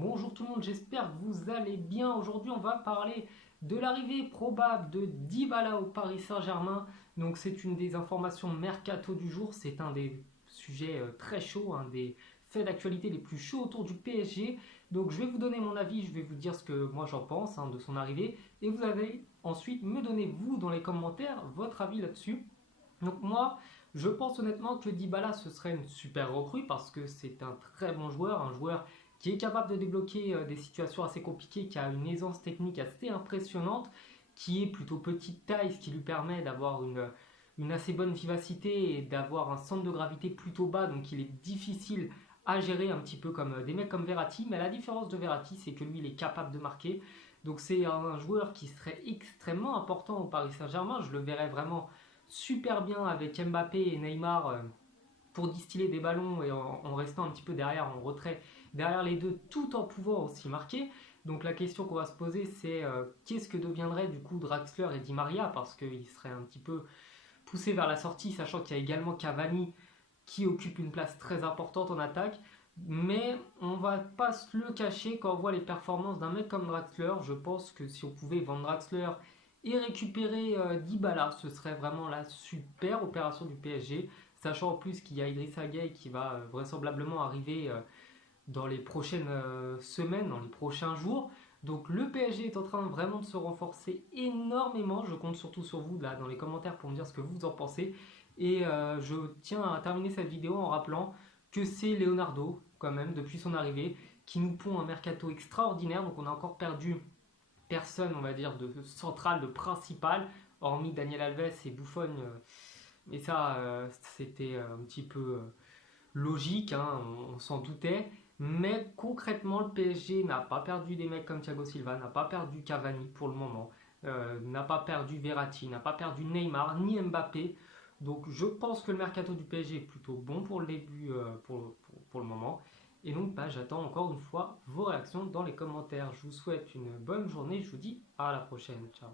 Bonjour tout le monde, j'espère que vous allez bien. Aujourd'hui, on va parler de l'arrivée probable de Dybala au Paris Saint-Germain. Donc, c'est une des informations mercato du jour. C'est un des sujets très chauds, un des faits d'actualité les plus chauds autour du PSG. Donc, je vais vous donner mon avis, je vais vous dire ce que moi j'en pense de son arrivée. Et vous allez ensuite me donner, vous, dans les commentaires, votre avis là-dessus. Donc, moi, je pense honnêtement que Dybala ce serait une super recrue parce que c'est un joueur qui est capable de débloquer des situations assez compliquées, qui a une aisance technique assez impressionnante, qui est plutôt petite taille, ce qui lui permet d'avoir une assez bonne vivacité et d'avoir un centre de gravité plutôt bas, donc il est difficile à gérer un petit peu comme des mecs comme Verratti, mais la différence de Verratti c'est que lui il est capable de marquer, donc c'est un joueur qui serait extrêmement important au Paris Saint-Germain, je le verrais vraiment super bien avec Mbappé et Neymar pour distiller des ballons et en restant un petit peu derrière, en retrait, derrière les deux, tout en pouvant aussi marquer. Donc la question qu'on va se poser, c'est qu'est-ce que deviendrait du coup Draxler et Di Maria, parce qu'ils seraient un petit peu poussés vers la sortie, sachant qu'il y a également Cavani qui occupe une place très importante en attaque. Mais on va pas se le cacher, quand on voit les performances d'un mec comme Draxler, je pense que si on pouvait vendre Draxler et récupérer Dybala, ce serait vraiment la super opération du PSG, sachant en plus qu'il y a Idrissa Gueye qui va vraisemblablement arriver dans les prochaines semaines, dans les prochains jours. Donc le PSG est en train vraiment de se renforcer énormément. Je compte surtout sur vous là dans les commentaires pour me dire ce que vous en pensez. Et je tiens à terminer cette vidéo en rappelant que c'est Leonardo, quand même, depuis son arrivée, qui nous pond un mercato extraordinaire. Donc on a encore perdu personne, on va dire, de central, de principal, hormis Daniel Alves et Buffon. Mais ça, c'était un petit peu logique, on s'en doutait. Mais concrètement, le PSG n'a pas perdu des mecs comme Thiago Silva, n'a pas perdu Cavani pour le moment, n'a pas perdu Verratti, n'a pas perdu Neymar, ni Mbappé. Donc je pense que le mercato du PSG est plutôt bon pour le début, pour le moment. Et donc j'attends encore une fois vos réactions dans les commentaires. Je vous souhaite une bonne journée, je vous dis à la prochaine. Ciao.